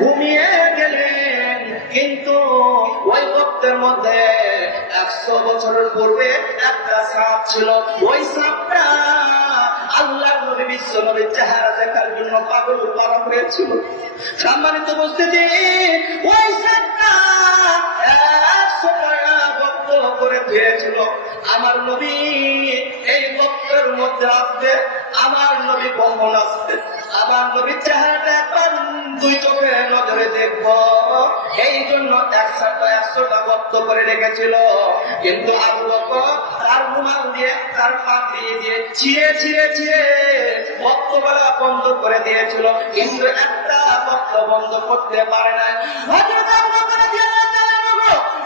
ঘুমিয়ে গেলেন, কিন্তু ওই বক্তের মধ্যে 100 বছরের পূর্বে একটা সাপ ছিল। ওই সাপটা আল্লাহ নবী বিশ্ব নবীর চেহারা দেখার জন্য পাগল হয়েছিল। সম্মানিত উপস্থিতি, ওই সাপটা 100 টাকা বক্ত করে দিয়েছিল। আমার নবী এই বক্তের মধ্যে আসবে, আমার নবী কখন আসবে, আমার নবীর চেহারাটা একবার দুই চোখে নজরে দেখব, এই জন্য 100টা বক্ত করে রেখেছিল। কিন্তু আবু বকর তার রুমাল দিয়ে, তার পাগড়ি দিয়ে ছিঁড়ে বক্তবেলা বন্ধ করে দিয়েছিল, কিন্তু একটা বক্ত বন্ধ করতে পারে না। হযরত আবু বকর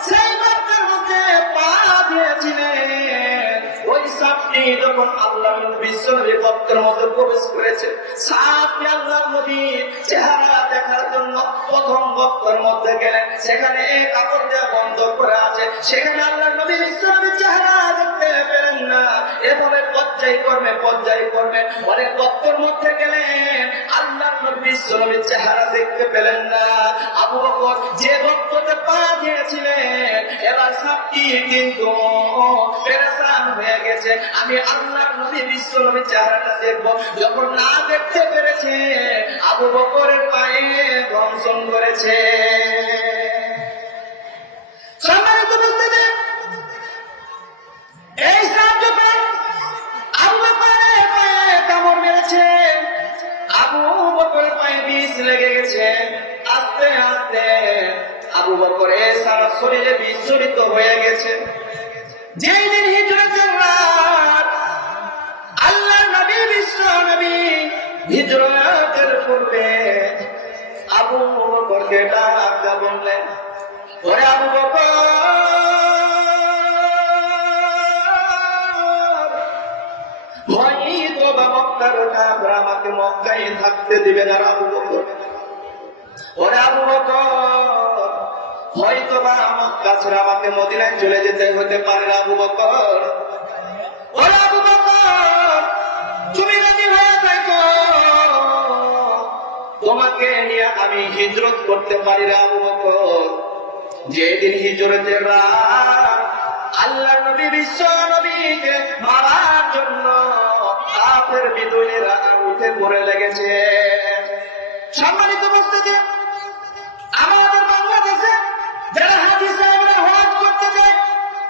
সেই বক্তের মধ্যে পা দিয়েছিলেন। ওই সাপটি যখন আল্লাহ বিশ্ব নবীর বক্তের মধ্যে প্রবেশ করেছে, সাপটি আল্লাহ নবীর চেহারা দেখার জন্য প্রথম বক্তের মধ্যে গেলেন। সেখানে কাপড় দেওয়া বন্ধ করে আছে, সেখানে আল্লাহ নবী বিশ্ব নবীর চেহারা দেখতে পেলেন না। এভাবে পর্যায়ক্রমে অনেক বক্তের মধ্যে গেলেন, আল্লাহ নবী বিশ্ব নবীর চেহারা দেখতে পেলেন না। আবু বকর যে বক্ততে পা দিয়েছিলেন, এবার সাপটি কিন্তু পেরেশান হয়ে গেছে, আমি আল্লাহ নবী বিশ্ব নবীর চেহারাটা দেখবো। যখন না দেখতে পেরেছে, আবু বকরের পায়ে দংশন করেছে। সম্মানিত উপস্থিতি, এই সাপ যখন আবু বকরের পায়ে কামড় মেরেছে, আবু বকরের পায়ে বিষ লেগে গেছে। আস্তে আস্তে আবু বকরের সারা শরীরে বিস্ফোরিত হয়ে গেছে। যেই দিন হিজরতের রাত, আল্লাহ নবী বিশ্ব নবী হিজরতের পূর্বে আবু বকরকে ডাক বললেন, ওরে আবু বকর, হয়তো বা মক্কার কাফেররা আমাকে মক্কায় থাকতে দিবে না। আবু বকর, ওরে আবু বকর, হয়তো বা মক্কা ছেড়ে আমাকে মদিনায় চলে যেতে হতে পারে। আবু বকর, ওরে আবু বকর, তুমি রাজি হয়ে থাকো, তোমাকে নিয়ে আমি হিজরত করতে পারি। আবু বকর, যেদিন হিজরতের রাত, আল্লাহ নবী বিশ্ব নবীকে মারার জন্য কাফের বিদ্রোহীরা উঠে পড়ে লেগেছে। সম্মানিত উপস্থিতি, আমাদের বাংলাদেশে যারা হাজী সাহেবরা হজ করতে যায়,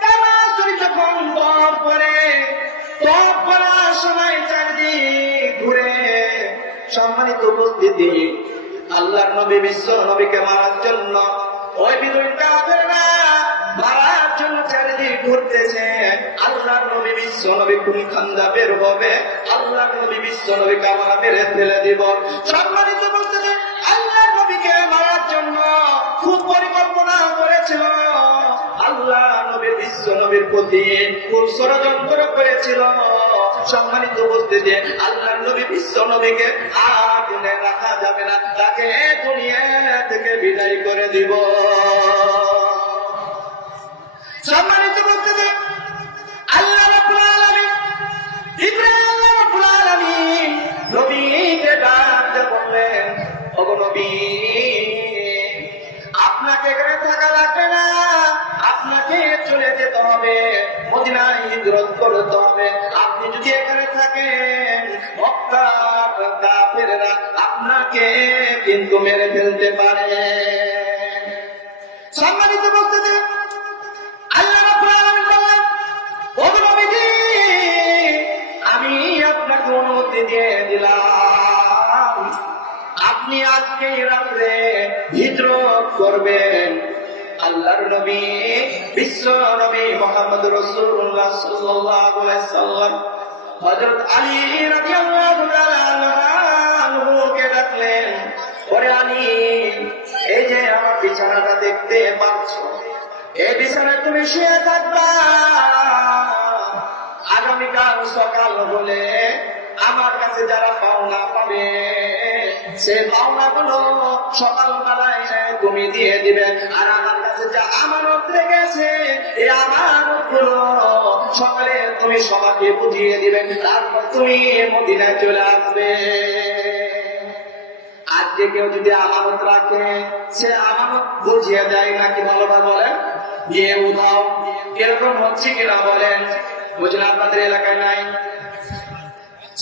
তারা যখন তওয়াফ করে, তওয়াফ করার সময় চারদিক ঘুরে। সম্মানিত উপস্থিতি, আল্লাহর নবী বিশ্ব নবীকে মারার জন্য ওই বিদ্রোহী কাফেররা মারার জন্য চারিদিক ঘুরতেছে। আল্লাহ নবী বিশ্ব নবী কোন খান্দা বের হবে, আল্লাহ নবী বিশ্ব নবী কামানা মেরে ফেলে দিব। সম্মানিত উপস্থিতি, আল্লাহ নবীকে মারার জন্য খুব পরিকল্পনা করেছিল। আল্লাহ নবী বিশ্ব নবীর প্রতি খুব ষড়যন্ত্র করেছিল। সম্মানিত উপস্থিতি, আল্লাহ নবী বিশ্ব নবীকে আগুনে রাখা যাবে না, তাকে দুনিয়া থেকে বিদায় করে দিব। সম্মানিত উপস্থিতি, আল্লাহ রাব্বুল আলামিন নবীকে ডাকতে বললেন, ওগো নবী, আপনাকে এখানে থাকা লাগবে না, আপনাকে চলে যেতে হবে, মদিনায় হিজরত করতে হবে। আপনি যদি এখানে থাকেন, মক্কার কাফেররা আপনাকে কিন্তু মেরে ফেলতে পারে। সম্মানিত উপস্থিতি, আল্লাহ রাব্বুল আলামিন বললেন, ওগো নবীজি, আমি আপনাকে অনুমতি দিয়ে দিলাম, আপনি আজকে রাত্রে হিজরত করবেন। আল্লাহর নবী বিশ্ব নবী মুহাম্মদ রাসূলুল্লাহ সাল্লাল্লাহু আলাইহি সাল্লাম হযরত আলী রাদিয়াল্লাহু তাআলা আনহুকে ডাকলেন, ওরে আলী, এই যে আমার বিছানাটা দেখতে পাচ্ছ, এই বিছানায় তুমি শুয়ে থাকবা। আগামীকাল সকাল হলে আমার কাছে যারা পাওনা পাবে, সে পাওনাগুলো সকালবেলায় তুমি দিয়ে দিবে। আর আমার কাছে যা আমানত রেখেছে, এই আমানতগুলো সকালে তুমি সবাইকে বুঝিয়ে দিবে, তারপর তুমি মদিনায় চলে আসবে। আজকে কেউ যদি আমানত রাখে, সে আমানত বুঝিয়ে দেয় নাকি? ভালোভাবে বলেন, দিয়ে উঠাও। এরকম হচ্ছে কিনা বলেন? বুঝলেন? আপনাদের এলাকায় নাই?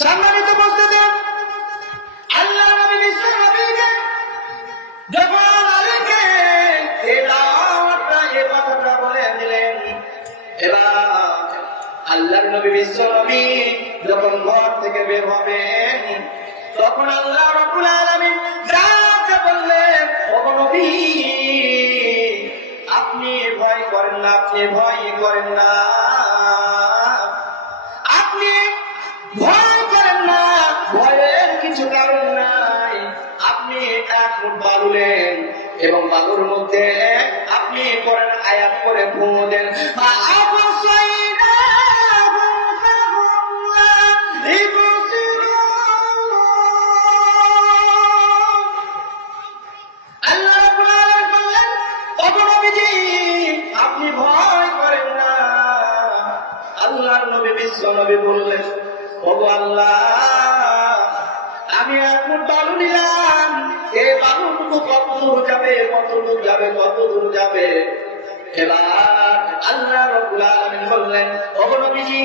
সম্মানিত উপস্থিতি, আল্লাহ নবী বিশ্ব নবীকে যখন আলীকে এই দাওয়াতটা, এই কথাটা বলে দিলেন, এবার আল্লাহর নবী বিশ্ব নবী যখন ঘর থেকে বের হবেন, তখন আল্লাহ রাব্বুল আলামিন ডাকে বললেন, ও নবী, আপনি ভয় করেন না, আপনি ভয় করেন না, আপনি ভয় করেন না, ভয়ের কিছু কারণ নাই। আপনি এক মুঠ বালু নেন এবং বালুর মধ্যে আপনি করেন আয়াত করে ঘুমো দেন। আপনি ভয় করেন না। আল্লাহর নবী বিশ্ব নবী বললেন, ওগো আল্লাহ, আমি এক মুঠ বালু নিলাম, এই বালুটুকু কত দূর যাবে, কত দূর যাবে, কত দূর যাবে? এবার আল্লাহ রাব্বুল আলামিন বললেন, ওগো নবীজি,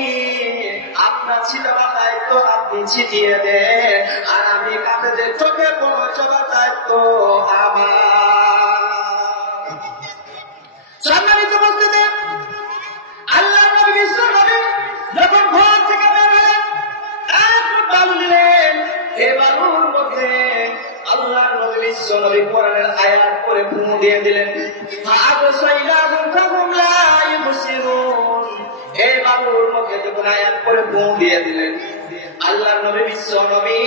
আপনার ছিটাবার দায়িত্ব আপনি ছিটিয়ে দেন, আর আমি কাফেরদের চোখে পৌঁছাবার দায়িত্ব আমার। সম্মানিত উপস্থিতি, আল্লাহ নবী বিশ্ব নবী যখন ঘর থেকে বের হলেন, এক মুঠ বালু নিলেন, এই বালুর মধ্যে আল্লাহ নবী বিশ্ব নবী কোরআনের আয়াত করে ফুঁ দিয়ে দিলেন। এই বালুর মধ্যে যখন আয়াত করে ফুঁ দিয়ে দিলেন, আল্লাহ নবী বিশ্ব নবী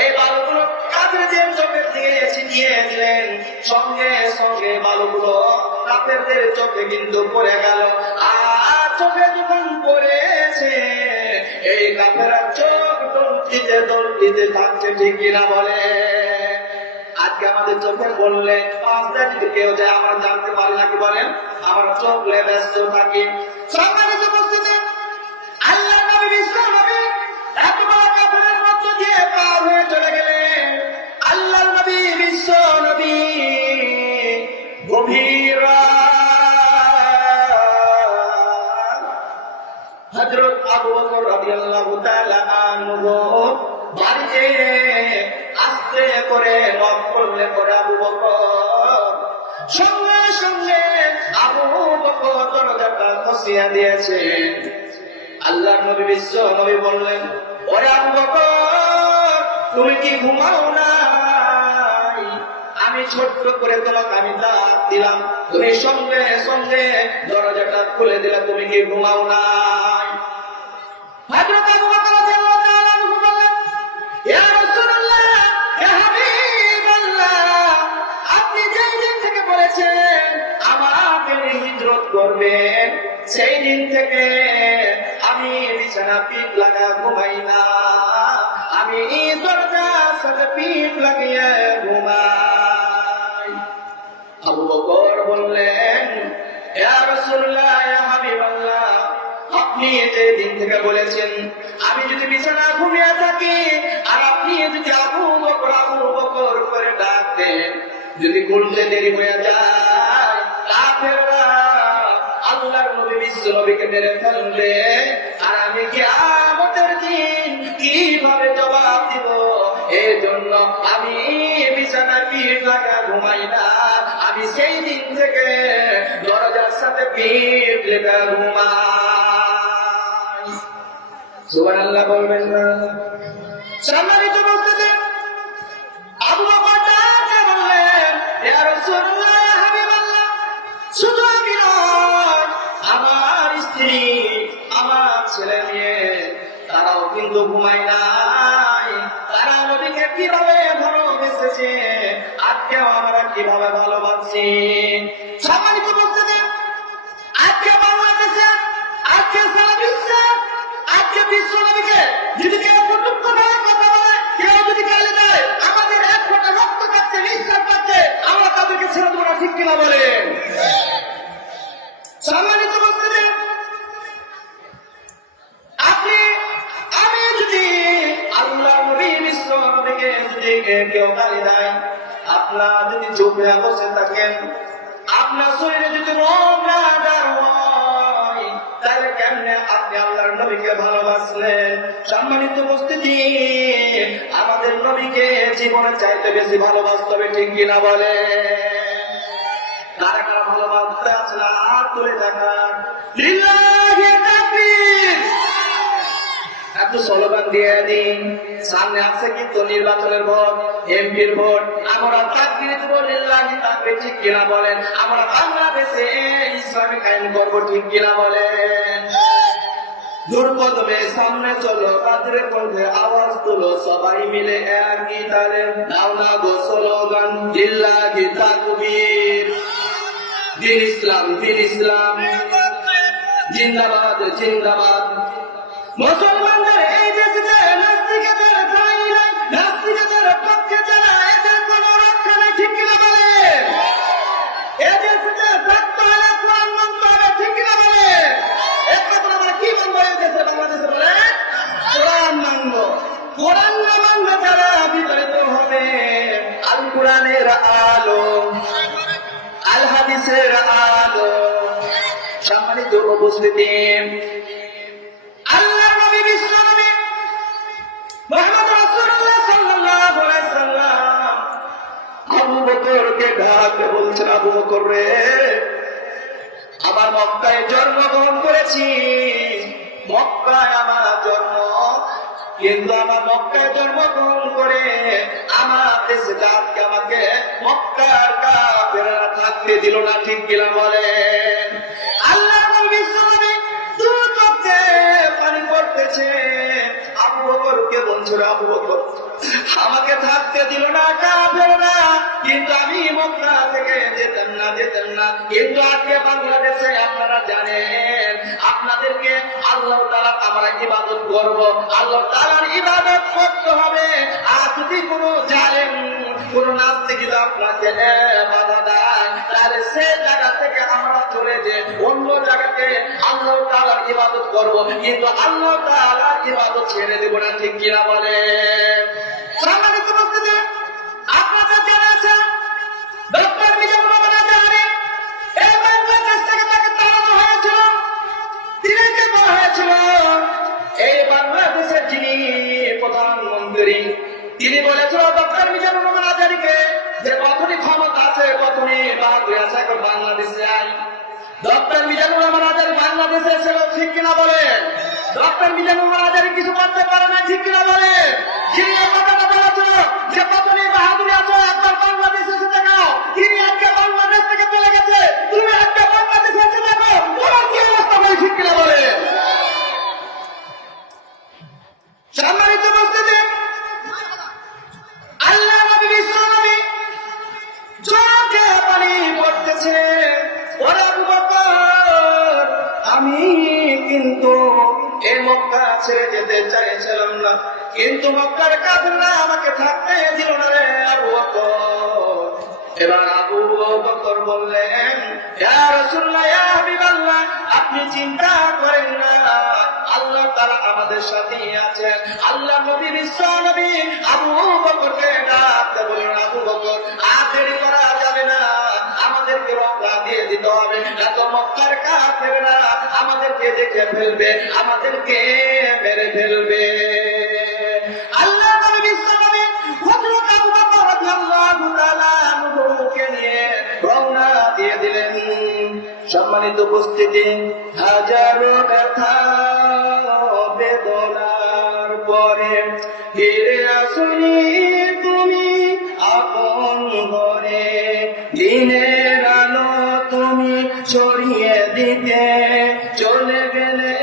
এই বালুগুলো কাফেরদের চোখের দিকে ছিটিয়ে দিলেন। সঙ্গে সঙ্গে বালুগুলো কাফেরদের চোখে কিন্তু পড়ে গেল। আর চোখে যখন পড়েছে, এই কাফেররা চোখ দৌড়িতে থাকছে, ঠিক কিনা বলে? আজকে আমাদের চোখে বললে পাঁচটা যদি কেউ যায়, আমরা জানতে পারি নাকি? বলেন, আমরা চোখ ব্যস্ত থাকি। সম্মানিত উপস্থিতি, আল্লাহ নবী বিশ্ব নবী এত বড় কাফেরের মধ্য দিয়ে পার হয়ে চলে গেলেন। আল্লাহ নবী বিশ্ব নবী গভীর হযরত আবু বকর রাদিয়াল্লাহু তাআলা আনহু বাড়িতে আস্তে করে নক করলে পরে আবু বকর সঙ্গে সঙ্গে আবু বকর দরজাটা খুলিয়ে দিয়েছে। আল্লাহর নবী বিশ্ব নবী বললেন, ওরে আবু বকর, তুমি কি ঘুমাও নাই? আমি ছোট্ট করে তোমাকে আমি ডাক দিলাম, তুমি সঙ্গে সঙ্গে দরজাটা খুলে দিলা, তুমি কি ঘুমাও নাই? হযরত আবু বকর রাদিয়াল্লাহু তাআলা আনহু বললেন, ইয়া রাসূলুল্লাহ, ইয়া হাবিবাল্লাহ, আপনি যেই দিন থেকে বলেছেন আমাকে হিজরত করবেন, সেই দিন থেকে আমি বিছানা পিঠ লাগা ঘুমাই না, আমি দরজার সাথে পিঠ লাগিয়ে ঘুমাই। আবু বকর বললেন, ইয়া রাসূলুল্লাহ, ইয়া হাবিবাল্লাহ, আপনি যে দিন থেকে বলেছেন আমি যদি বিছানা ঘুমিয়ে থাকি, আর আপনি যদি আবু বকর করে ডাক দেন, যদি খুলতে দেরি হয়ে যায়, কাফেররা আল্লাহর নবী বিশ্ব নবীকে মেরে ফেলবে, আর আমি কিয়ামতের দিন কিভাবে জবাব দিব? এই জন্য আমি বিছানা পিঠ লাগা ঘুমাই না, আমি সেই দিন থেকে দরজার সাথে পিঠ লেখা ঘুমাই। সুবহানাল্লাহ বলবেন না? সম্মানিত উপস্থিতি, আবু বকর ডাকে বললেন, ইয়া রাসূলুল্লাহ, ইয়া হাবিবাল্লাহ, শুধু আমি নয়, আমার স্ত্রী, আমার ছেলে মেয়ে, তারাও কিন্তু ঘুমায় নাই। তারা নবীকে কিভাবে ভালোবেসেছে, আজকেও আমরা কিভাবে ভালোবাসি। সম্মানিত উপস্থিতি, আজকে বাংলাদেশে, আজকে সারা বিশ্বে, আজকে বিশ্ব নবীকে যদি কেউ কটূক্তি করে কথা বলে, কেউ যদি গালি দেয়, আমাদের এক ফোঁটা রক্ত পাচ্ছে, নিঃশ্বাস পাচ্ছে, আমরা তাদেরকে ছেড়ে দেবো না, ঠিক কিনা বলেন? সম্মানিত উপস্থিতি, আপনি আমি যদি আল্লাহ নবী বিশ্ব নবীকে যদি কেউ গালি দেয়, আপনার যদি চোখে বসে থাকেন, আপনার শরীরে যদি রোগ না হয়, তাহলে কেমনে আপনি আল্লাহর নবীকে ভালোবাসলেন? সম্মানিত উপস্থিতি, আমাদের নবীকে জীবনের চাইতে বেশি ভালোবাসতে হবে, ঠিক কিনা বলে? কারা কারা ভালোবাসতে আছে না হাত তুলে থাকার? লিল্লাহি তাকবীর। একটু স্লোগান দিয়ে দিন। সামনে আছে কিন্তু নির্বাচনের ভোট, এমপির ভোট। আমরা তাকবীর দেব, লিল্লাহি তাকবীর, ঠিক কিনা বলেন? আমরা বাংলাদেশে ইসলামিক আইন করবো, ঠিক কিনা বলেন? দুর্কদমে সামনে চলো, কাদের কণ্ঠে আওয়াজ তুলো, সবাই মিলে একই তালে দাও না গো স্লোগান, লিল্লাহি তাকবীর। দিন ইসলাম, দিন ইসলাম, জিন্দাবাদ, জিন্দাবাদ। মুসলমানদের এই দেশে নাস্তিকদের ঠাঁই নাই, নাস্তিকদের পক্ষে যারা, এদের কোনো রক্ষা নেই, ঠিক কিনা বলে? এদেশে থাকতে হলে কোরআন মানতে হবে, ঠিক কিনা বলে? একটা করে আমরা কি মানবো এই দেশে, বাংলাদেশে বলে? কোরআন মানবো। কোরআন না মানবে যারা বিতাড়িত হবে। আল কোরআনের আলো, আল হাদিসের আলো। সম্মানিত উপস্থিতি, আল্লাহ নবী বিশ্ব নবী মুহাম্মদ রাসূলুল্লাহ সাল্লাল্লাহু আলাইহি সাল্লাম আবু বকরকে ডাকে বলছেন, আবু বকর রে, আমার মক্কায় জন্মগ্রহণ করেছি, মক্কায় আমার জন্ম, কিন্তু আমার মক্কায় জন্মগ্রহণ করে আমার দেশে জাতকে আমাকে মক্কার কাফেররা থাকতে দিল না, ঠিক কিনা বলেন? আল্লাহ বিশ্ব নবী দু চোখে পানি পড়তেছে। আবু বকরকে বলছিল, আবু বকর আমাকে থাকতে দিল না কাফেররা, কিন্তু আমি মক্কা থেকে যেতাম না, যেতাম না। কিন্তু আজকে বাংলাদেশে আপনারা জানেন, আপনাদেরকে আল্লাহ তাআলার আমরা ইবাদত করব, আল্লাহ তাআলার ইবাদত করতে হবে। আর যদি কোনো জালেম, কোনো নাস্তিক যদি আপনাকে বাধা দেয়, তাহলে সে জায়গা থেকে আমরা চলে যে অন্য জায়গাতে আল্লাহ তাআলার ইবাদত করব, কিন্তু আল্লাহ তাআলার ইবাদত ছেড়ে দেব না, ঠিক কিনা বলে? সম্মানিত উপস্থিতি, আপনাদের জানা আছে ডক্টর মিজানুর রহমান আজহারী এই বাংলাদেশ থেকে তাকে তাড়ানো হয়েছিল, তিনিকে বলা হয়েছিল এই বাংলাদেশের যিনি প্রধানমন্ত্রী, তিনি বলেছিল ডক্টর মিজানুর রহমান আজহারীকে যে কখনই ক্ষমতা আছে, কখনই বাহাদুরি আছে, এখন বাংলাদেশে আই। ডক্টর মিজানুর রহমান আজহারী বাংলাদেশে এসেছিল, ঠিক কিনা বলেন? ডক্টর মিজানুর রহমান আজহারী কিছু করতে পারে না, ঠিক কিনা বলেন? যিনি কথাটা বলেছিল যে কখনই বাহাদুরি আছে, একবার বাংলাদেশে এসে দেখাও, তিনি আজকে বাংলাদেশ থেকে চলে গেছে, তুমি আজকে বাংলাদেশে এসে দেখো তোমার কি অবস্থা হয়, ঠিক কিনা বলেন? সম্মানিত উপস্থিতি, আল্লাহ নবী বিশ্ব নবী চোখে পানি পড়তেছে। ওরে আবু বকর, আমি কিন্তু এই মক্কা ছেড়ে যেতে চাইছিলাম না, কিন্তু মক্কার কাফেররা আমাকে থাকতে দিল না রে আবু বকর। এবার আবু বকর বললেন, ইয়া রাসূলুল্লাহ, ইয়া হাবিবাল্লাহ, আপনি চিন্তা করেন না, আল্লাহ তাআলা আমাদের সাথে আছেন। আল্লাহ নবী বিশ্ব নবী আবু বকরকে ডাকতে বললেন, আবু বকর আর দেরি করা যাবে না, আমাদেরকে রক্ষা দিয়ে দিতে হবে, এত মক্কার কাফেররা আমাদেরকে দেখে ফেলবে, আমাদেরকে মেরে ফেলবে। আল্লাহ নবী বিশ্ব নবী হযরত আবু বকর রাদিয়াল্লাহু তাআলা আনহুকে নিয়ে রওনা দিয়ে দিলেন। সম্মানিত উপস্থিতি, হাজারো ব্যথা বেদনার পরে ফিরে আসুনি তুমি আপন ঘরে, দিনের আলো তুমি ছড়িয়ে দিতে চলে গেলে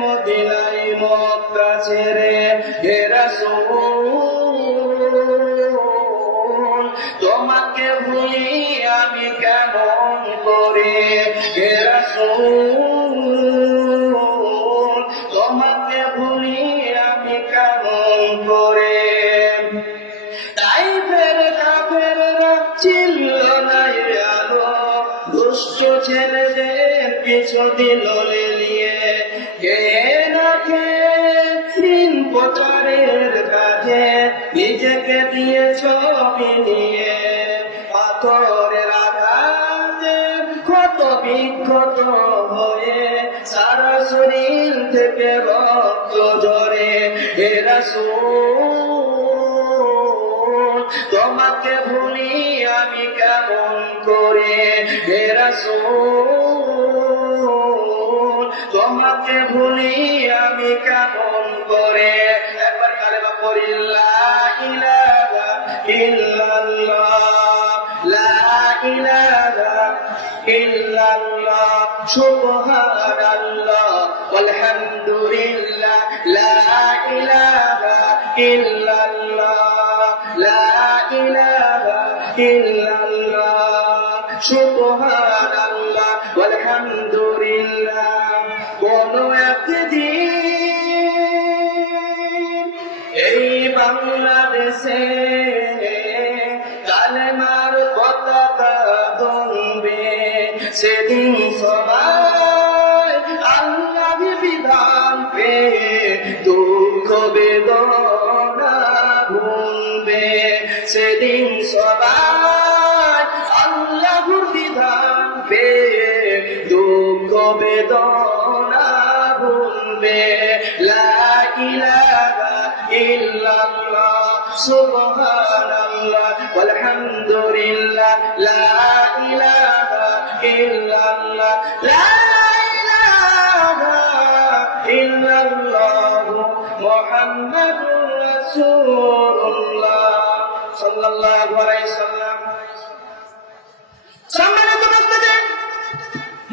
মদিনায় মক্কা ছেড়ে। হে রাসূল, তোমাকে ভুলি আমি কেমন করে, হে রাসূল, তোমাকে ভুলি আমি কেমন করে। তাই ফের কাফেররা ছিল না আলো, দুষ্ট ছেলেদের পিছু দিল লেলিয়ে, কে না কে দিন প্রচারের কাজে নিজেকে দিয়েছ বিলিয়ে। ক্ষত হয়ে সারা শরীর থেকে রক্ত ঝরে। হে রাসূল তোমাকে ভুলি আমি কেমন করে। হে রাসূল তোমাকে ভুলি আমি কেমন করে। একবার কালেমা পড়ি লা ইলাহা ইল্লাল্লাহ, লা ইলাহা ইল্লাল্লাহ, সুবহানাল্লাহ ওয়ালহামদুলিল্লাহ, লা ইলাহা ইল্লাল্লাহ, লা ইলাহা ইল্লাল্লাহ, সুবহানাল্লাহ ওয়ালহামদুলিল্লাহ। কোন একদিন এই বাংলাদেশে কালেমার পতাকা দুলবে, সেদিন সবাই আল্লাহর বিধান পেয়ে দুঃখ বেদনা ভুলবে। সেদিন সবাই আল্লাহর বিধান পেয়ে দুঃখ বেদনা ভুলবে। লা ইলাহা ইল্লাল্লাহ, সুবহানাল্লাহ ওয়ালহামদুলিল্লাহ, লা ইলাহা ইল্লাল্লাহ, লা ইলাহা ইল্লাল্লাহ, মুহাম্মাদুর রাসূলুল্লাহ সাল্লাল্লাহু আলাইহি সাল্লাম। সম্মানিত বন্ধুগণ,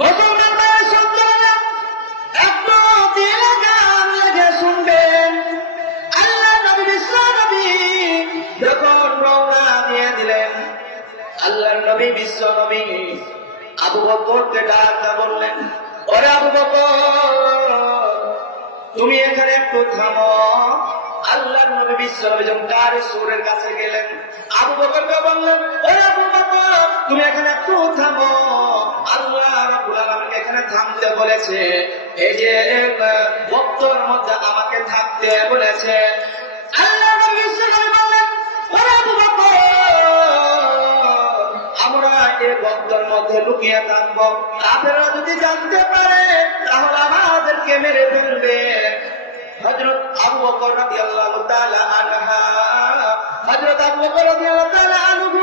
মুসলমান ভাই সন্তানেরা, একটু দিল গান লেগে শুনবেন। আল্লাহ নবী বিশ্ব নবী যখন রওনা দিয়ে দিলেন, আল্লাহর নবী বিশ্ব নবী আবু বকরকে ডাকতে বললেন, ওরে আবু বকর তুমি এখানে একটু থামো। আল্লাহর নবী বিশ্ব নবী যখন তার সুরের কাছে গেলেন, আবু বকরকে বললেন, ওরে আবু বকর তুমি এখানে একটু থামো। আল্লাহ রাব্বুল আলামিন এখানে থামতে বলেছে, এই যে বক্তর মধ্যে আমাকে থাকতে বলেছে। আল্লাহ নবী বিশ্ব নবী বললেন, ওরে আবু বকর আমরা এই বক্তর মধ্যে লুকিয়ে থাকবো, কাফেররা যদি জানতে পারে তাহলে আমাদেরকে মেরে ফেলবে। হযরত আবু বকর রাদিয়াল্লাহু তাআলা আনহা, হযরত আবু বকর রাদিয়াল্লাহু তাআলা আনহু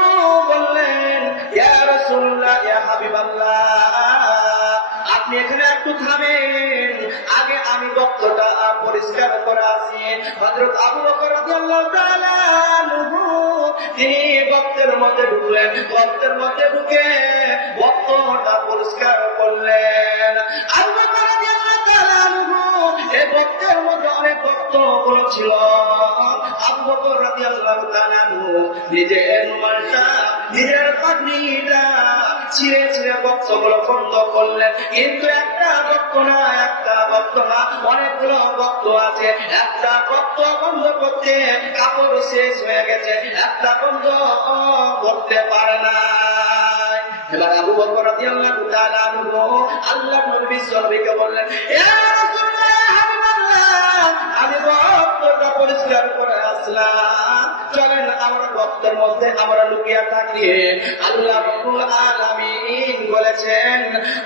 বললেন, ইয়া রাসূলুল্লাহ, ইয়া হাবিবাল্লাহ আপনি এখানে একটু থামেন, আগে আমি বক্তটা পরিষ্কার করে আসি। হযরত আবু বকর রাদিয়াল্লাহু তাআলা আনহু তিনি বক্তের মধ্যে ঢুকলেন, বক্তের মধ্যে ঢুকে বক্তটা পরিষ্কার করলেন। আবু বকর রাদিয়াল্লাহু তাআলা আনহু এই বক্তের মধ্যে অনেক বক্তগুলো ছিল। আবু বকর রাদিয়াল্লাহু তাআলা আনহু নিজের রুমালটা, নিজের পাগড়িটা ছিঁড়ে ছিঁড়ে বক্তগুলো বন্ধ করলেন। কিন্তু একটা বক্ত না, একটা বক্ত না, অনেকগুলো বক্ত আছে। একটা বক্ত বন্ধ করতে কাপড় শেষ হয়ে গেছে, একটা বন্ধ করতে পারে না। এবার আবু বকর রাদিয়াল্লাহু তাআলা আনহু আল্লাহর নবী বিশ্বনবীকে বললেন, ইয়া রাসূলুল্লাহ, ইয়া হাবিবাল্লাহ আমি বক্তটা পরিষ্কার করে আসলাম, চলেন আমরা বক্তের মধ্যে আমরা লুকিয়ে থাকি। আল্লাহ রাব্বুল আলামিন বলেছেন,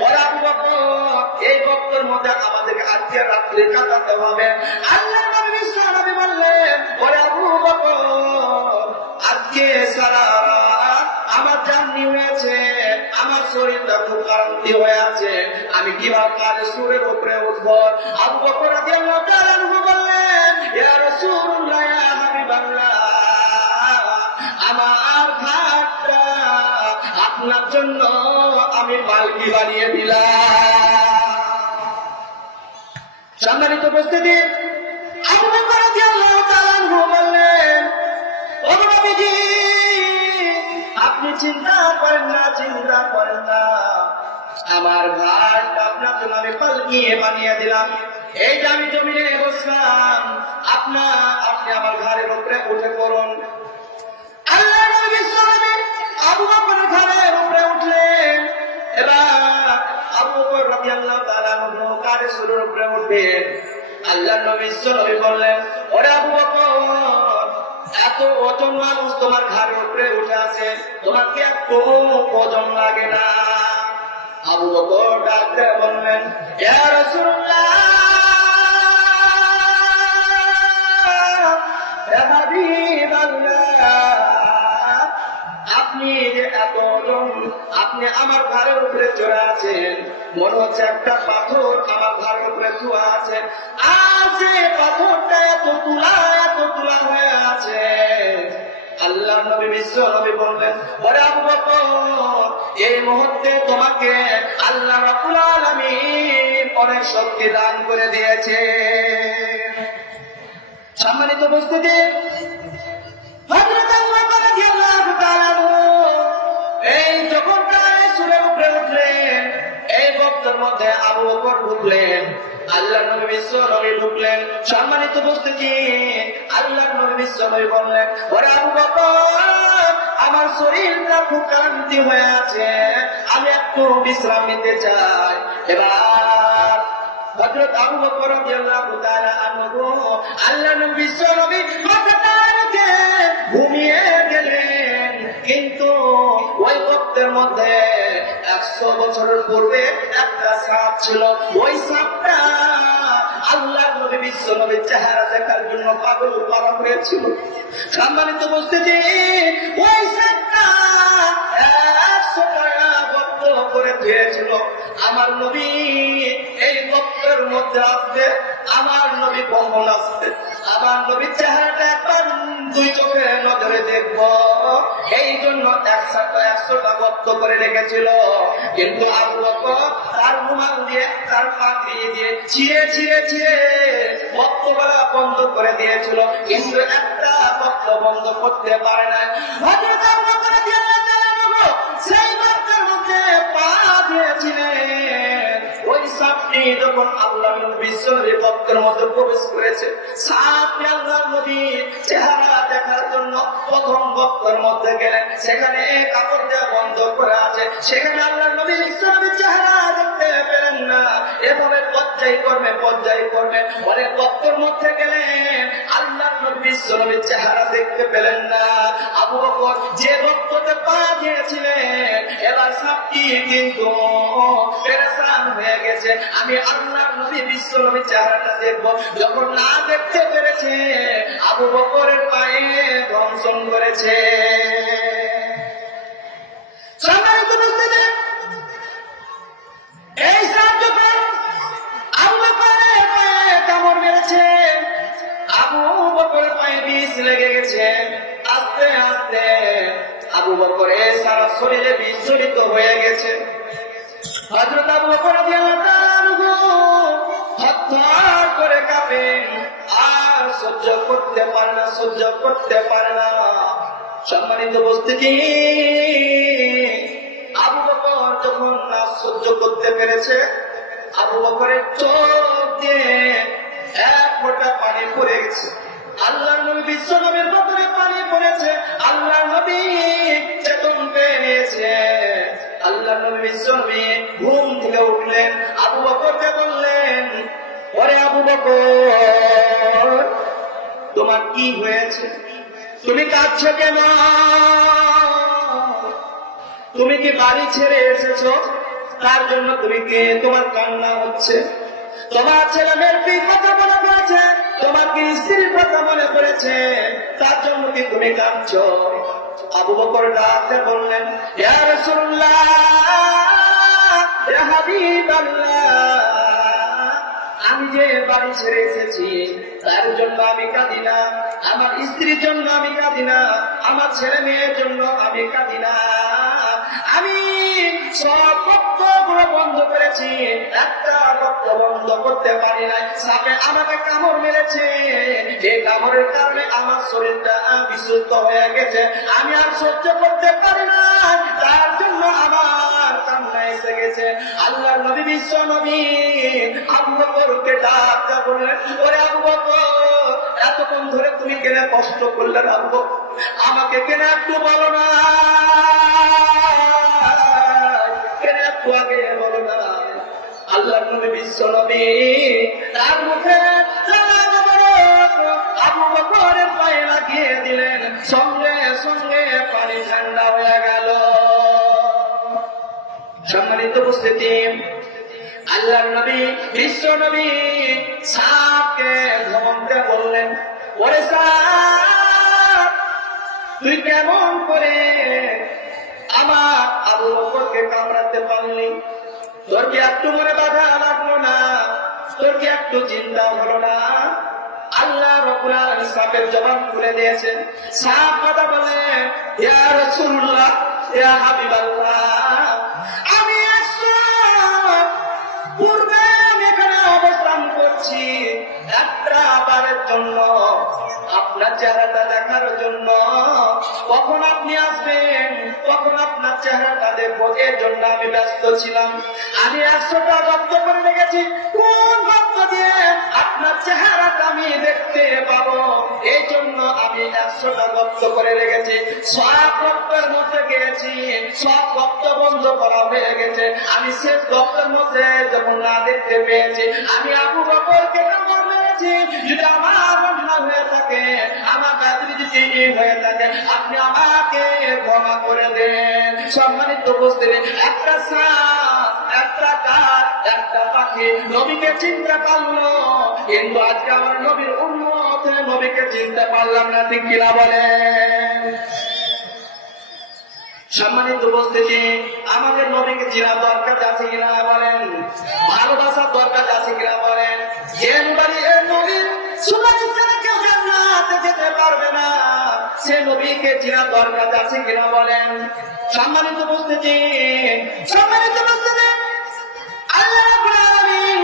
ওরে আবু বকর এই বক্তের মধ্যে আমাদেরকে আজকে রাত্রি কাটাতে হবে। আল্লাহ নবী বিশ্বনবী বললেন, ওরে আবু বকর আজকে সারা আমার জার্নি হয়েছে, আমার শরীরটা খুব ক্লান্তি হয়ে আছে, আমি কিভাবে কার সুরের উপরে উঠবো? আবু বকর রাদিয়াল্লাহু তাআলা আনহু বললেন, ইয়া রাসূলুল্লাহ, ইয়া হাবিবাল্লাহ আমার ঘাটটা আপনার জন্য আমি পালকি বানিয়ে দিলাম। সম্মানিত উপস্থিতি, আবু বকর রাদিয়াল্লাহু তাআলা আনহু বললেন, ও নবীজি আপনি চিন্তা করেন না, চিন্তা করেন না, আমার ঘাট আপনার জন্য আমি পালকি বানিয়ে দিলাম। এই যে আমি জমিনে বসলাম, আপনি আমার ঘাড়ের উপরে উঠে পড়ুন। আল্লাহ নবী বিশ্বনবী আবু বকরের ঘাড়ের উপরে উঠলেন। এবার আবু বকর রাদিয়াল্লাহু তাআলা আনহু কার সুরের উপরে উঠলেন। আল্লাহ নবী বিশ্বনবী বললেন, ওরে আবু বকর এত ওজন মানুষ তোমার ঘাড়ের উপরে উঠে আছে, তোমাকে একটু ওজন লাগে না? আবু বকর ডাক দিয়ে বললেন, ইয়া রাসূলুল্লাহ, ইয়া হাবিবাল্লাহ, আপনি যে এতজন, আপনি আমার ঘরের উপরে চড়ে আছেন, মনে হচ্ছে একটা পাথর আমার ঘরের উপরে ধোয়া আছে, আর যে পাথরটা এত তুলা হয়ে আছে। আল্লাহ নবী, বিশ্ব নবী বললেন, ওরে আবু বকর, এই মুহূর্তে তোমাকে আল্লাহ রাব্বুল আলামিন অনেক শক্তি দান করে দিয়েছে। সম্মানিত উপস্থিতি, হযরত আবু বকর রাদিয়াল্লাহু তাআলা এই যখন প্রায় সুরের উপরে উঠলেন, এই বক্তের মধ্যে আবু বকর ঢুকলেন, আল্লাহ নবী বিশ্ব নবী ঢুকলেন। সম্মানিত উপস্থিতি, আল্লাহ নবী বিশ্ব নবী বললেন, ওরে আবু বকর, আমার শরীরটা খুব ক্লান্তি হয়ে আছে, আমি একটু বিশ্রাম নিতে চাই। এবার হযরত আবু বকর রাদিয়াল্লাহু তাআলা আনহু আল্লাহ নবী বিশ্ব নবী মাথাটা রেখে ঘুমিয়ে গেলেন। কিন্তু ওই বক্তের মধ্যে 100 বছরের পূর্বে একটা সাপ ছিল, ওই সাপটা আল্লাহ নবী বিশ্ব নবীর চেহারা দেখার জন্য পাগল পাগল হয়েছিল। সম্মানিত উপস্থিতি, ওই সাপটা 100 টাকা গর্ত করে দিয়েছিল। আমার নবী এই গর্তের মধ্যে আসবে, আমার নবী কখন আসবে, আমার নবীর চেহারাটা একবার দুই চোখে নজরে দেখবো, এই জন্য 100টা গর্ত করে রেখেছিল। কিন্তু আবু বকর তার রুমাল দিয়ে, তার পাগড়ি দিয়ে ছিঁড়ে গর্তগুলা বন্ধ করে দিয়েছিল, কিন্তু একটা গর্ত বন্ধ করতে পারে না। হযরত আবু বকর রাদিয়াল্লাহু তাআলা সেই গর্তের মধ্যে পা দিয়েছিলেন, ওই সাপটি যখন আল্লাহ নবীর গর্তের মধ্যে প্রবেশ করেছে, সাপটি আল্লাহ নবীর চেহারা দেখার জন্য প্রথম গর্তের মধ্যে গেলেন, সেখানে কাপড় দিয়ে বন্ধ করে আছে, সেখানে আল্লাহ নবীর চেহারা দেখতে পেলেন না। এভাবে পর্যায় করবে অনেক গর্তের মধ্যে গেলেন, আল্লাহ নবীর চেহারা দেখতে পেলেন না। আবু বকর যে গর্ততে পা দিয়েছিলেন, এবার সাপটি কিন্তু পেরেশান হয়ে গেছে, আমি আল্লাহ নবী বিশ্ব নবীর চেহারাটা দেখবো। যখন না দেখতে পেরেছে, আবু বকরের পায়ে দংশন করেছে। এই সাপ যখন আবু বকরের পায়ে কামড় মেরেছে, আবু বকরের পায়ে বিষ লেগে গেছে। আস্তে আস্তে আবু বকরের সারা শরীরে বিষ জড়িত হয়ে গেছে। হযরত আবু বকর রাদিয়াল্লাহু তাআলা থরথর করে কাঁপেন, আর সহ্য করতে পারে না। সম্মানিত উপস্থিতি, আবু বকর যখন না সহ্য করতে পেরেছে, আবু বকরের চোখ দিয়ে এক ফোঁটা পানি পড়ে গেছে। আল্লাহ নবী বিশ্ব নবীর বদরে পানি পড়েছে, আল্লাহ নবী চেতন পেয়ে নিয়েছে। আল্লাহ নবী বিশ্ব নবী ঘুম থেকে উঠলেন, আবু বকরকে বললেন, ওরে আবু বকর, তোমার কি হয়েছে? তুমি কাঁদছো কেন? তুমি কি বাড়ি ছেড়ে এসেছো, তার জন্য তোমার কান্না হচ্ছে? তোমার ছেলে মেয়ের কথা মনে পড়েছে, তোমার কি স্ত্রীর কথা মনে পড়েছে, তার জন্য কি তুমি কাঁদছো? আবু বকর ডাকতে বললেন, ইয়া রাসূলুল্লাহ, ইয়া হাবিবাল্লাহ, আমি যে বাড়ি ছেড়ে এসেছি তার জন্য আমি কাঁদি না, আমার স্ত্রীর জন্য আমি কাঁদি না, আমার ছেলে মেয়ের জন্য আমি কাঁদি না। আমি সব রক্তগুলো বন্ধ করেছি, একটা রক্ত বন্ধ করতে পারি না। সাপে আমাকে কামড় মেরেছে, এই কামড়ের কারণে আমার শরীরটা বিশুদ্ধ হয়ে গেছে, আমি আর সহ্য করতে পারি না, তার জন্য আমার কান্না এসে গেছে। আল্লাহ নবী বিশ্ব নবী আবু বকরকে ডাকতে বললেন, ওরে আবু বকর, এতক্ষণ ধরে তুমি কেন কষ্ট করলে? আবু বকর, আমাকে কেন একটু বলো না, কেন একটু আগে বলো না? আল্লাহ নবী বিশ্ব নবী তার মুখে আবু বকরের পায়ে লাগিয়ে দিলেন, সঙ্গে সঙ্গে পানি ঠান্ডা হয়ে গেল। সম্মানিত উপস্থিতি, আল্লাহর নবী বিশ্ব নবী সাপকে ধমকে বললেন, ওরে সাপ, তুই কেমন করে আমার আবু বকরকে কামড়াতে পারলি? তোর কি একটু মনে বাধা লাগলো না? তোর কি একটু চিন্তা হলো না? আল্লাহ রাব্বুল আলামিন সাপের জবাব খুলে দিয়েছেন। সাপ কথা বলে, ইয়া রাসূলুল্লাহ, ইয়া হাবিবাল্লাহ, আমি পূর্বে আমি এখানে অবস্থান করছি একটা বারের জন্য, আপনার চেহারাটা দেখার জন্য। কখন আপনি আসবেন, কখন আপনার চেহারাটা দেখবো, এর জন্য আমি ব্যস্ত ছিলাম। আমি 100টা ভক্ত করে রেখেছি, কোন ভক্ত দিয়ে আপনার চেহারাটা আমি দেখতে পাবো, এই জন্য আমি 100টা ভক্ত করে রেখেছি। সব ভক্তের মধ্যে গিয়েছি, সব ভক্ত বন্ধ করা হয়ে গেছে। আমি শেষ ভক্তের মধ্যে যখন না দেখতে পেয়েছি, আমি আবু বকরকে কামড় মেরেছি। যদি আমার অন্যায় হয়ে থাকে, আমার গাদরি যদি হয়ে থাকে, আপনি আমাকে ক্ষমা করে দেন। সম্মানিত উপস্থিতি, একটা সাপ, একটা কাক, একটা পাখি নবীকে চিনতে পারলো, কিন্তু আজকে আমার নবীর উম্মত নবীকে চিনতে পারলাম না, ঠিক কিনা বলেন? সম্মানিত উপস্থিতি, আমাদের নবীকে চেনার দরকার আছে কিনা বলেন? ভালোবাসার দরকার আছে কিনা বলেন? যে নবীর সুপারিশ ছাড়া কেউ জান্নাতে যেতে পারবে না, সে নবীকে চেনার দরকার আছে কিনা বলেন? সম্মানিত উপস্থিতি, সম্মানিত উপস্থিতি, আল্লাহ রাব্বুল আলামিন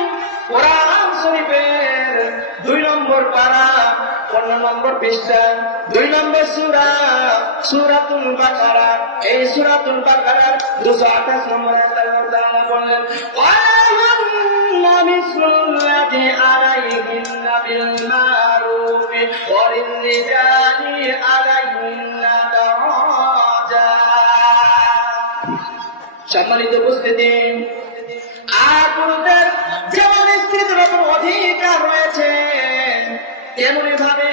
কোরআন শরীফের 2 নম্বর পারা 15 নম্বর পৃষ্ঠা 2 নম্বর সূরা সূরাতুল বাকারা, এই সূরাতুল বাকারার 228 নম্বর আয়াতে আল্লাহ তাআলা বললেন, ওয়ালাহুন্না মিসলুল্লাযী আলাইহিন্না বিল মারুফ ওয়া লির-রিজালি আলাইহিন্না দারাজাত। সম্মানিত উপস্থিতি, আর পুরুষদের যেমন স্ত্রীদের উপর অধিকার রয়েছে, তেমনি ভাবে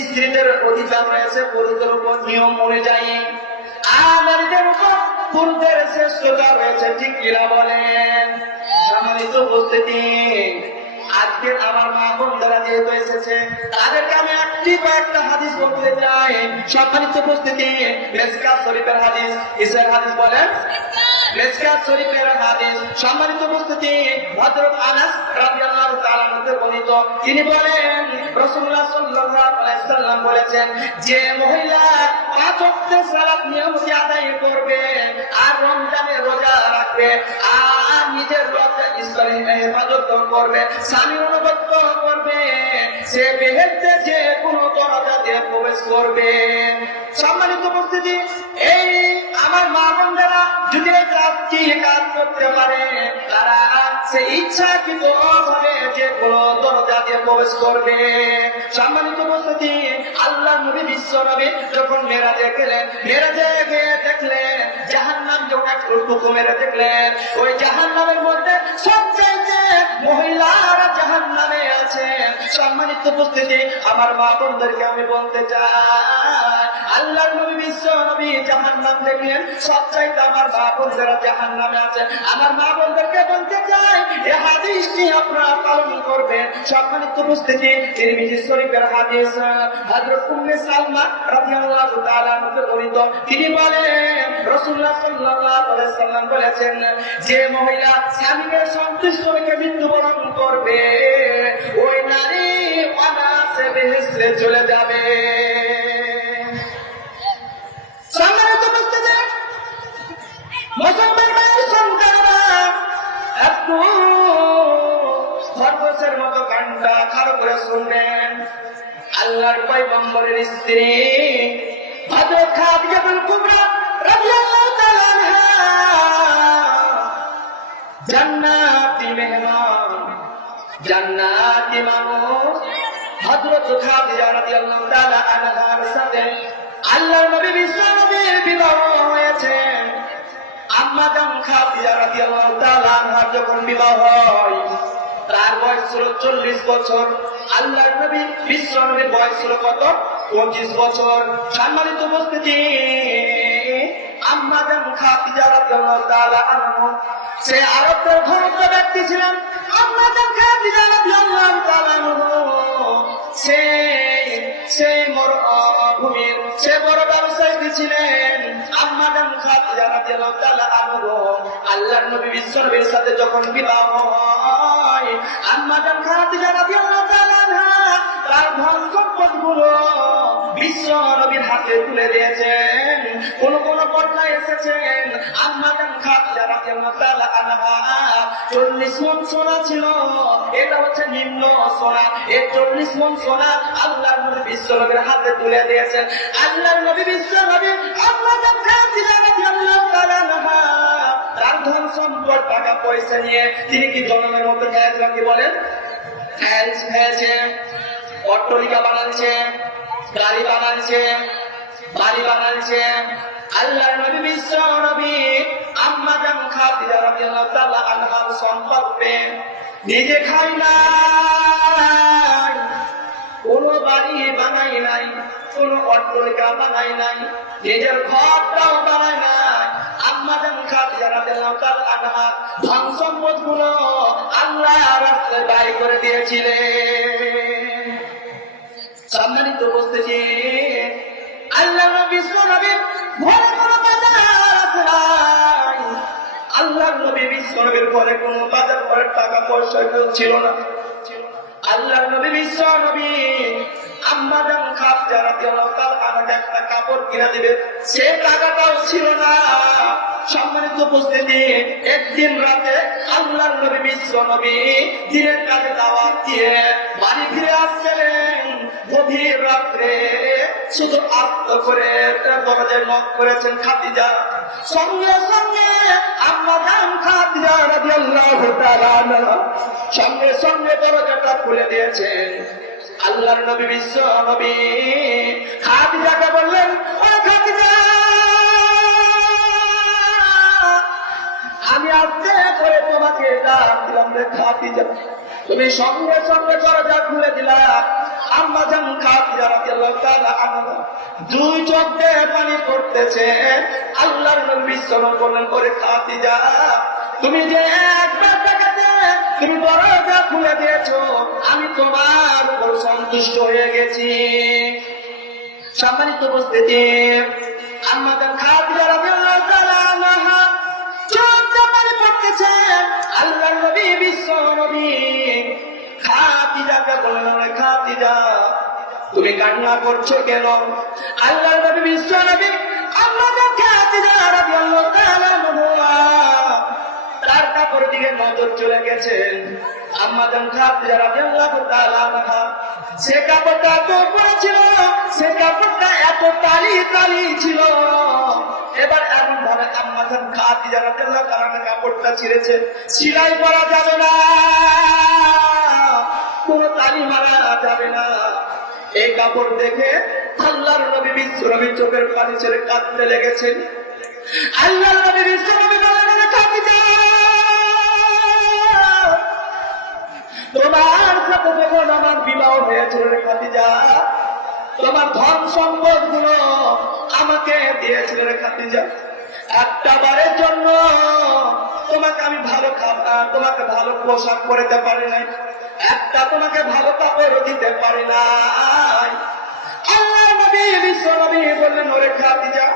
স্ত্রীদের অধিকার রয়েছে পুরুষদের উপর নিয়ম অনুযায়ী। আর নারীদের উপর পুরুষদের শ্রেষ্ঠতা রয়েছে, ঠিক কিনা বলেন? সম্মানিত উপস্থিতি, আজকের আমার মা বোনরা যেহেতু এসেছে, তাদেরকে আমি কয়েকটা হাদিস বলতে চাই। সম্মানিত উপস্থিতি, মিশকাত শরীফের হাদিস, কিসের হাদিস বলেন? মিশকাত শরীফের হাদিস। সম্মানিত উপস্থিতি, হযরত আনাস রাদিয়াল্লাহু তাআলা হতে বর্ণিত, তিনি বলেন, রাসূলুল্লাহ সাল্লাল্লাহু আলাইহি ওয়াসাল্লাম বলেছেন, যে মহিলা 5 ওয়াক্ত সালাত নিয়মিত আদায় করবে, আর রমজানে রোজা রাখবে, আর নিজের ইসলামের হেফাজত করবে, স্বামী অনুগত করবে, সে বেহেশতে যে কোনো দরজা দিয়ে প্রবেশ করবে। সম্মানিত উপস্থিতি, এই আমার মা বোনেরা যদি চাকরি কাজ করতে পারে, তারা সে ইচ্ছাকৃত ভাবে যে কোনো দরজা দিয়ে প্রবেশ করবে। সম্মানিত উপস্থিতি, আল্লাহ নবী বিশ্ব নবী যখন মেরাজে গেলেন, মেরাজে গিয়ে দেখলেন জাহান্নাম, যখন একটু টুকু মেরে দেখলেন, ওই জাহান্নামের মধ্যে সবচাইতে মহিলারা জাহান্নামে আছে। সম্মানিত উপস্থিতি, আমার মা বোনদেরকে আমি বলতে চাই, আল্লাহ নবী বিশ্ব নবী জাহান্নাম দেখলেন, সবচাইতে আমার মা বোনদেরা জাহান্নামে আছে। আমার মা বোনদেরকে বলতে চাই, এই হাদিসটি আপনারা পালন করবেন। সম্মানিত উপস্থিতি, তিরমিজি শরীফের হাদিস, হযরত উম্মে সালমা রাদিয়াল্লাহু তাআলা হতে বর্ণিত, তিনি বলেন, রাসূলুল্লাহ সাল্লাল্লাহু আলাইহি ওয়াসাল্লাম বলেছেন, যে মহিলা স্বামীকে সন্তুষ্ট রেখে মৃত্যুবরণ করবে, ওই নারী অনায়াসে বেহেশতে চলে যাবে। সম্মানিত উপস্থিতি, মুসলমান ভাই সন্তানরা, একটু খরগোশের মতো কানটা খাড়া করে শুনবেন। আল্লাহর পয়গম্বরের স্ত্রী হযরত খাদিজাতুল কুবরা রাদিয়াল্লাহু তাআলা আনহা, জান্নাতি মেহমান, জান্নাতি মানুষ, হযরত খাদিজা রাদিয়াল্লাহু তাআলা আনহার সাথে আল্লাহর নবী বিশ্ব নবীর বিবাহ হয়েছে। আম্মা জান খাদিজা রাদিয়াল্লাহু তাআলা আনহার যখন বিবাহ হয়, তার বয়স ছিল 40 বছর। আল্লাহর নবী বিশ্ব নবীর বয়স ছিল কত? 25 বছর। সম্মানিত উপস্থিতি, আম্মা জান খাদিজা রাদিয়াল্লাহু রাদিয়াল্লাহু তাআলা আনহু সে আরবের ধনী ব্যক্তি ছিলেন। আম্মা জান খাদিজা রাদিয়াল্লাহু তাআলা আনহু সে মরুভূমির সে বড় ব্যবসায়ী ছিলেন। আম্মা জান খাদিজা রাদিয়াল্লাহু তাআলা আনহু আল্লাহর নবী বিশ্বনবীর সাথে যখন বিবাহ হয়, আম্মা জান খাদিজা রাদিয়াল্লাহু তাআলা আনহা তার ধন সম্পদগুলো বিশ্ব নবীর হাতে তুলে দিয়েছেন। কোন কোন পর্যায়ে এসেছেন আম্মা জান খাদিজা রাদিয়াল্লাহু তাআলা আনহা 40 মণ সোনা ছিল, এটা হচ্ছে নিম্ন সোনা। এই 40 মণ সোনা আল্লাহর নবী বিশ্ব নবীর হাতে তুলে দিয়েছেন। আল্লাহর নবী বিশ্ব নবী আম্মা জান খাদিজা রাদিয়াল্লাহু তাআলা আনহা তার ধন সম্পদ টাকা পয়সা নিয়ে তিনি কি জনমের মতো খেয়েছিলেন? কি বলেন? খেয়েছে, অট্টালিকা বানাচ্ছে, গাড়ি বানাচ্ছে, বাড়ি বানাচ্ছে। আল্লাহর নবী বিশ্ব নবী আম্মা জান খাদিজা রাদিয়াল্লাহু তাআলা আনহার সম্পদ পেয়ে নিজে খাই নাই, কোন বাড়ি বানাই নাই, কোন অট্টালিকা বানাই নাই, নিজের ঘরটাও বানাই নাই। আম্মা জান খাদিজা রাদিয়াল্লাহু তাআলা আনহার ধন সম্পদগুলো আল্লাহর রাস্তায় ব্যয় করে দিয়েছিলেন। সম্মানিত উপস্থিতি, আল্লাহর নবী বিশ্ব নবী ঘরে কোনো বাজার আছে নাই। আল্লাহর নবী বিশ্ব নবীর ঘরে কোনো বাজার করার টাকা পয়সা ছিল না। আল্লাহর নবী বিশ্ব নবী আম্মা জান খাদিজা রাদিয়াল্লাহু তাআলা আনহা একটা কাপড় কিনে দিবে, সে টাকাটাও ছিল না। সম্মানিত উপস্থিতি, একদিন রাতে আল্লাহর নবী বিশ্ব নবী দিনের কাজে দাওয়াত দিয়ে বাড়ি ফিরে আসছিলেন। গভীর রাত্রে শুধু আস্ত করে দরজায় নক করেছেন খাদিজা। সঙ্গে সঙ্গে আম্মা জান খাদিজা রাদিয়াল্লাহু তাআলা আনহা সঙ্গে সঙ্গে দরজাটা খুলে দিয়েছেন। আল্লাহর নবী বিশ্ব নবী খাদিজাকে বললেন, ও খাদিজা, আমি আস্তে করে তোমাকে ডাক দিলাম রে খাদিজা, তুমি সঙ্গে সঙ্গে দরজা খুলে দিলা। আম্মা জান খাদিজা রাদিয়াল্লাহু তাআলা আনহা দুই চোখ দিয়ে পানি পড়তেছে। আল্লাহর নবী বিশ্ব নবী বললেন, ওরে খাদিজা, তুমি যে একবার দেখাতে তুমি দরজা খুলে দিয়েছো, আমি তোমার উপর সন্তুষ্ট হয়ে গেছি। সম্মানিত উপস্থিতি, আম্মা জান খাদিজা রাদিয়াল্লাহু তাআলা আনহা চোখ দিয়ে পানি পড়তেছে। আল্লাহর নবী বিশ্ব নবী খাদিজাকে বললেন, ওরে খাদিজা, তুমি কান্না করছো কেন? আল্লাহর নবী বিশ্ব নবী আম্মা জান খাদিজা রাদিয়াল্লাহু তাআলা আনহা তার কাপড়ের দিকে নজর চলে গেছেন। আম্মা জান খাদিজা রাদিয়াল্লাহু তাআলা আনহা সে কাপড়টা তো পরেছিল, সে কাপড়টা এত তালি তালি ছিল। এবার এমন ভাবে আম্মা জান খাদিজা রাদিয়াল্লাহু তাআলা কাপড়টা ছিঁড়েছে, সেলাই করা যাবে না, কোন তালি মারা যাবে না। এই কাপড় দেখে আল্লাহর নবী বিশ্ব নবী চোখের পানি ছেড়ে কাঁদতে লেগেছেন। আল্লাহর নবী বিশ্ব নবী বললেন, খাদিজা, তোমার সাথে যখন আমার বিবাহ হয়েছিল রে খাদিজা, তোমার ধন সম্পদ গুলো আমাকে দিয়েছিল রে খাদিজা, একটা বারের জন্য তোমাকে আমি ভালো খাবার, তোমাকে ভালো পোশাক পরাতে পারি নাই, একটা তোমাকে ভালো কাপড় দিতে পারি নাই। আল্লাহ নবী বিশ্ব নবী বললেন, ওরে খাদিজা,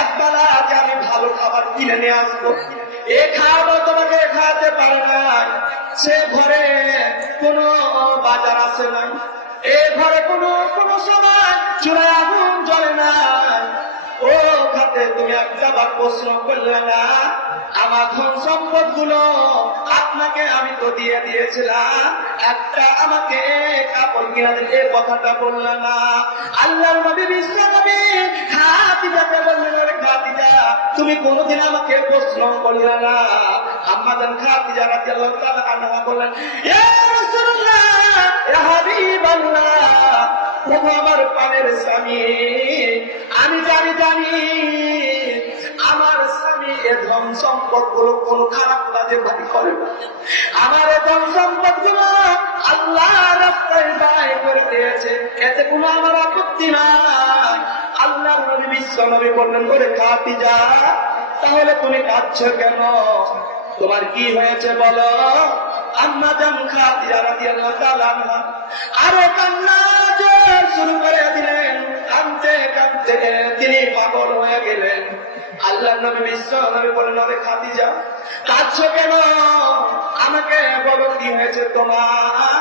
একবেলা আজ আমি ভালো খাবার কিনে নিয়ে আসবো, এ খাওয়ানো তোমাকে খাওয়াতে পারি নাই। সে ঘরে কোনো বাজার আসে নাই, এ ঘরে কোনো সময় চুলায় আগুন জ্বলে নাই। ও খাতে তুমি একটা বার প্রশ্ন করলে না, আমার ধন সম্পদ গুলো আপনাকে আমি তো দিয়ে দিয়েছিলাম, একটা আমাকে কাপড় কিনা দিতে কথাটা বললে না। আল্লাহর নবী বিশ্ব নবী খাদিজাকে বললেন, ওরে খাদিজা, তুমি কোনোদিন আমাকে প্রশ্ন করলে না। আম্মা জান খাদিজা রাদিয়াল্লাহু তাআলা আনহা বললেন, ইয়া রাসূলুল্লাহ, ইয়া হাবিবাল্লাহ, ওগো আমার প্রাণের স্বামী, আমি জানি আমার স্বামী এ ধন সম্পদ গুলো কোন খারাপ কাজে ব্যয় করে না, আমার এ ধন সম্পদ গুলো আল্লাহ রাস্তায় ব্যয় করে দিয়েছে, এতে কোনো আমার আপত্তি নাই। আল্লাহর নবী বিশ্ব নবী বললেন, ওরে খাদিজা, তাহলে তুমি কাঁদছো কেন? তোমার কি হয়েছে বলো? আম্মা জান খাদিজা রাদিয়াল্লাহু তাআলা আনহা আরো কান্না শুরু করে দিলেন। কাঁদতে কাঁদতে তিনি পাগল হয়ে গেলেন। আল্লাহর নবী বিশ্ব নবী বললেন, ওরে খাদিজা, কাঁদছো কেন? আমাকে বলো কি হয়েছে তোমার?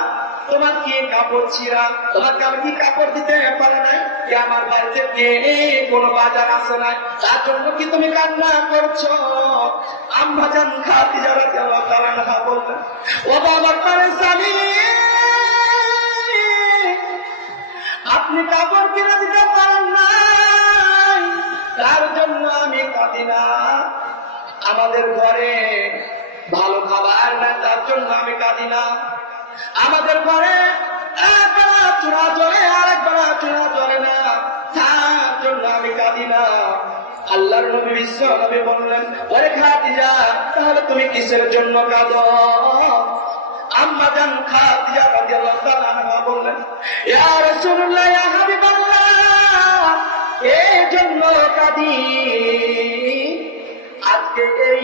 তোমার কি কাপড় ছিঁড়া? তোমাকে আমি কি কাপড় দিতে পারে নাই? কি আমার বাড়িতে কোনো বাজার আছে নাই, তার জন্য কি তুমি কান্না করছো? আম্মা জান খাদিজা রাদিয়াল্লাহু তাআলা আনহা বললেন, ও বাবা করে স্বামী, আপনি কাপড় কিনে দিতে পারেন না, তার জন্য আমি কাঁদি না। আমাদের ঘরে ভালো খাবার না, তার জন্য আমি কাঁদি না। আমাদের ঘরে একবেলা চূড়া জ্বলে আর একবেলা চূড়া জ্বলে না, তার জন্য আমি কাঁদি না। আল্লাহর নবী বিশ্ব নবী বললেন, ওরে খাদিজা, তাহলে তুমি কিসের জন্য কাঁদো? আম্মা জান খাদিজা রাদিয়াল্লাহু তাআলা আনহা বললেন, ইয়া রাসূলুল্লাহ, ইয়া হাবিবাল্লাহ, এই জন্য কাঁদি, আজকে এই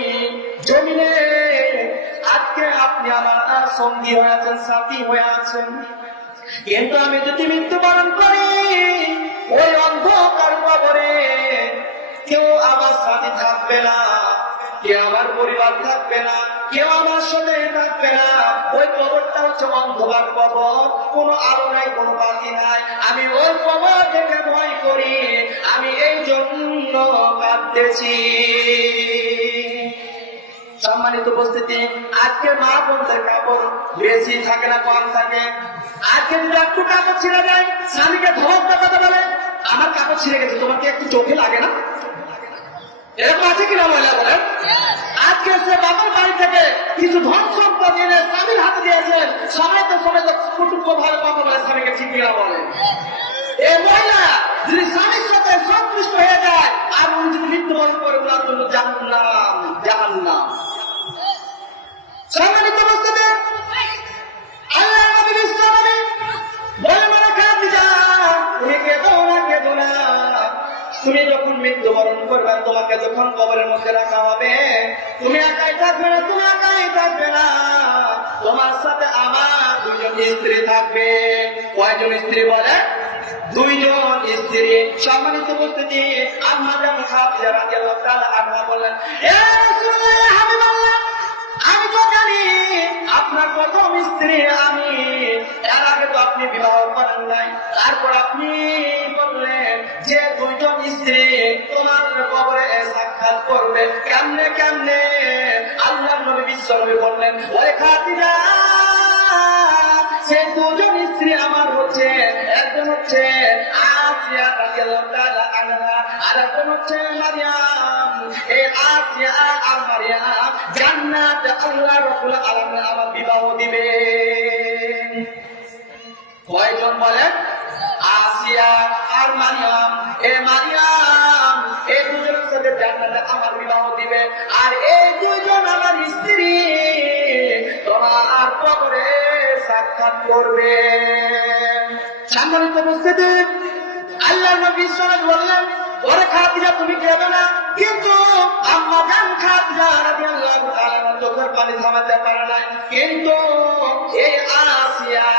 জমিনে আজকে আপনি আমার সঙ্গী হয়ে আছেন, সাথী হয়ে আছেন, কিন্তু আমি যদি মৃত্যুবরণ করি ওই অন্ধকার কবরে কেউ আমার সাথে থাকবে না, কেউ আমার পরিবার থাকবে না, কেউ আমার সাথে থাকবে না। ওই কবরটা হচ্ছে অন্ধকার কবর, কোনো আলো নাই, কোনো বাতি নাই। আমি ওই কবর থেকে ভয় করি, আমি এই জন্য কাঁদতেছি। সম্মানিত উপস্থিতি, আজকে মা বোনদের কাপড় বেশি থাকে না কম থাকে? আজকে যদি একটু কাপড় ছিঁড়ে যায়, স্বামীকে ধমক দেখাতে বলে, আমার কাপড় ছিঁড়ে গেছে, তোমার কি একটু চোখে লাগে না? এরকম আছে কিনা মহিলা বলেন? আজকে সে বাবার বাড়ি থেকে কিছু ধন সম্পদ এনে স্বামীর হাতে দিয়েছেন, সমেত কুটুম্ব ভালো কথা বলে, স্বামীকে ঠিক কিনা বলে? এই মহিলা যদি স্বামীর সাথে সন্তুষ্ট হয়ে যায় আর উনি যদি মৃত্যুবরণ করে, ওনার জন্য জাহান্নাম, জাহান্নাম। সম্মানিত উপস্থিতি, আল্লাহর নবী বিশ্বনবী বলে, মনে খাদিজা, তুমি কেঁদো না, কেঁদো না। তুমি যখন মৃত্যুবরণ করবে, তোমাকে যখন কবরের মধ্যে রাখা হবে, তুমি একাই থাকবে না, তুমি একাই থাকবে না, তোমার সাথে আমার দুজন স্ত্রী থাকবে। কয়জন স্ত্রী বলে? দুইজন স্ত্রী। সম্মানিত উপস্থিতি, আম্মা জান খাদিজা রাদিয়াল্লাহু তাআলা আনহা বললেন, ইয়া রাসূলুল্লাহ, ইয়া হাবিবাল্লাহ, আমি তো জানি আপনার প্রথম স্ত্রী আমি, এর আগে তো আপনি বিবাহ করেন নাই, তারপর আপনি বললেন যে দুইজন স্ত্রী তোমার কবরে সাক্ষাৎ করবে, কেমনে কেমনে? আল্লাহর নবী বিশ্বনবী বললেন, ওরে খাদিজা, সেই দুজন স্ত্রী আমার হচ্ছে, একজন হচ্ছে আসিয়া রাদিয়াল্লাহু তাআলা আনহা, আর একজন হচ্ছে মারইয়াম। এই আসিয়া আর মারইয়াম জান্নাতে আল্লাহ রাব্বুল আলামিন আমার বিবাহ দিবে। কয়জন বলেন? আসিয়া আর মারইয়াম। এই মারইয়াম এই দুজনের সাথে জান্নাতে আমার বিবাহ দিবে, আর এই দুইজন আমার স্ত্রী তোমার কবরে সাক্ষাৎ করবে। সম্মানিত উপস্থিতি, আল্লাহর নবী সাল্লাল্লাহু বললেন, ওরে খাদিজা, তুমি কেঁদো না। কিন্তু আম্মা জান খাদিজা রাদিয়াল্লাহু তাআলা চোখের পানি থামাতে পারে না। কিন্তু এই আসিয়া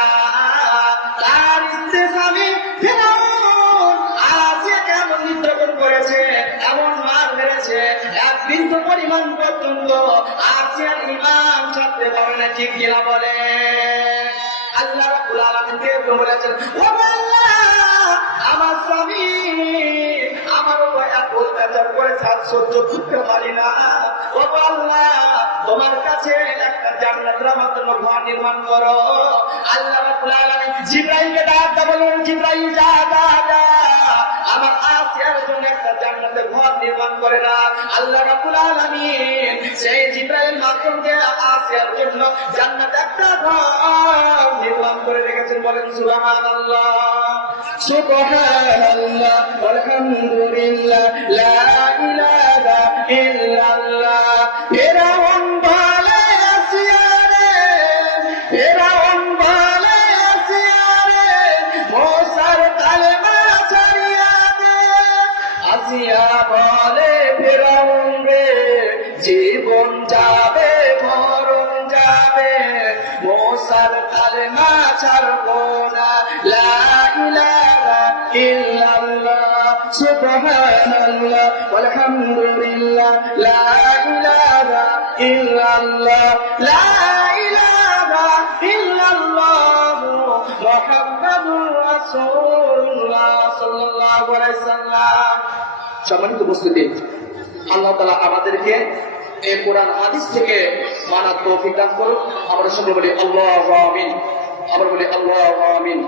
তার স্ত্রী স্বামী ফিরআউন আসিয়াকে এমন নির্যাতন করেছে, এমন মার মেরেছে, এক বিন্দু পরিমাণ পর্যন্ত আসিয়ার ঈমান ছাড়তে পারে না, ঠিক কিনা বলে? আল্লাহ রাব্বুল আলামিনকে বলেছেন, ও আল্লাহ, আমার স্বামী আমার উপর এত অত্যাচার করে সাত সহ্য করতে পারি না। ও আল্লাহ, তোমার কাছে একটা জান্নাতের আমার জন্য ঘর নির্মাণ করো। আল্লাহ রাব্বুল আলামিন জিবরাইলকে ডাকতে বললেন, জিবরাইল, যা যা যা, আমার আসিয়ার জন্য একটা জান্নাতের ঘর নির্মাণ করে না। আল্লাহ রাব্বুল আলামিন সেই জিবরাইল মাধ্যমে আসিয়ার জন্য জান্নাতে একটা ঘর নির্মাণ করে রেখেছেন। বলেন সুবহানাল্লাহ, সুবহানাল্লাহ, আলহামদুলিল্লাহ, লা ইলাহা ইল্লাল্লাহ। ফিরআউন বলে আসিয়া রে, ফিরআউন বলে আসিয়া রে, মুসার কালেমা ছাড়িয়া দে। আসিয়া বলে ফিরআউন রে, জীবন যাবে মরণ যাবে মোসার কালেমা ছাড়বো না লা ইলাহা ইল্লাল্লাহ সুবহানাল্লাহ ওয়ালহামদুলিল্লাহ লা ইলাহা ইল্লাল্লাহ লা ইলাহা ইল্লাল্লাহ মুহাম্মাদুর রাসূলুল্লাহ সাল্লাল্লাহু আলাইহি সাল্লাম। সম্মানিত উপস্থিতি, আল্লাহ তাআলা আমাদেরকে এই কোরআন হাদিস থেকে মানার তৌফিক দান করুন। আমরা সকলে বলি আল্লাহু আমিন। আমরা বলি আল্লাহু আমিন।